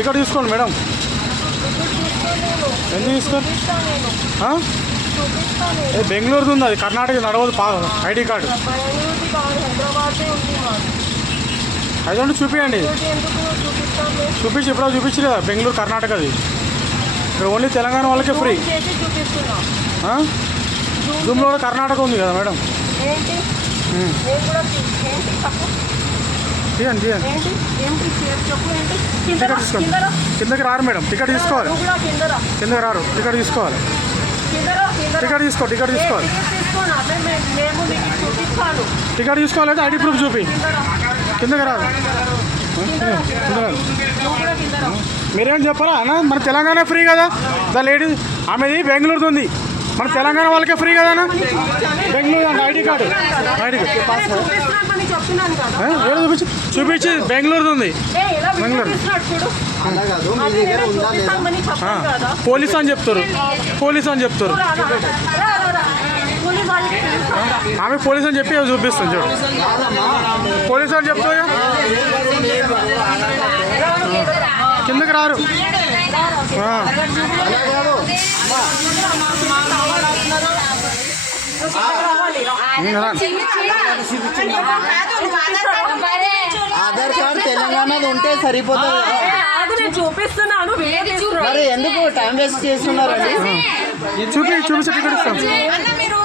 Ticket తీసుకోండి madam. ఎందుకు తీసుకోండి? ఏ బెంగళూరుది ఉంది అది కర్ణాటక నడవదు పా ఐడి కార్డు. బెంగళూరుది కాదు హైదరాబాద్దే ఉంది మాది. అది ఉంటే చూపించండి చూపించి ఎప్పుడో చూపించి కదా బెంగళూరు కర్ణాటకది. ఇక్కడ ఓన్లీ తెలంగాణ వాళ్ళకే ఫ్రీ. జూమ్లో కూడా కర్ణాటక ఉంది కదా మేడం. తీయండి తీయండి. ఏంటి? కింద టికెట్ తీసుకోండి. కిందకి రారు మేడం. టికెట్ తీసుకోవాలి. కిందకి రారు. టికెట్ తీసుకోవాలి. టికెట్ తీసుకో టికెట్ తీసుకోవాలి. టికెట్ తీసుకోవాలంటే ఐడి ప్రూఫ్ చూపి. కిందకి రాదు. మీరేం చెప్పరా? అన్న మన తెలంగాణ ఫ్రీ కదా. ద లేడీ ఆమెది బెంగళూరుది ఉంది. మన తెలంగాణ వాళ్ళకే ఫ్రీ కదా అన్న? Bengaluru ID card. ఐడి అరే, చూపించి. బెంగళూరు. ఉందా పోలీస్ అని చెప్తారు. పోలీస్ అని చెప్తారు. ఆమె పోలీస్ అని చెప్పి చూపిస్తాను చూడు. పోలీస్ అని చెప్తా కిందకి రారు. ఆధార్ కార్డు తెలంగాణది ఉంటే సరిపోతుంది చూపిస్తున్నాను. మరి ఎందుకు టైం వేస్ట్ చేస్తున్నారండి? చూపి చూపించి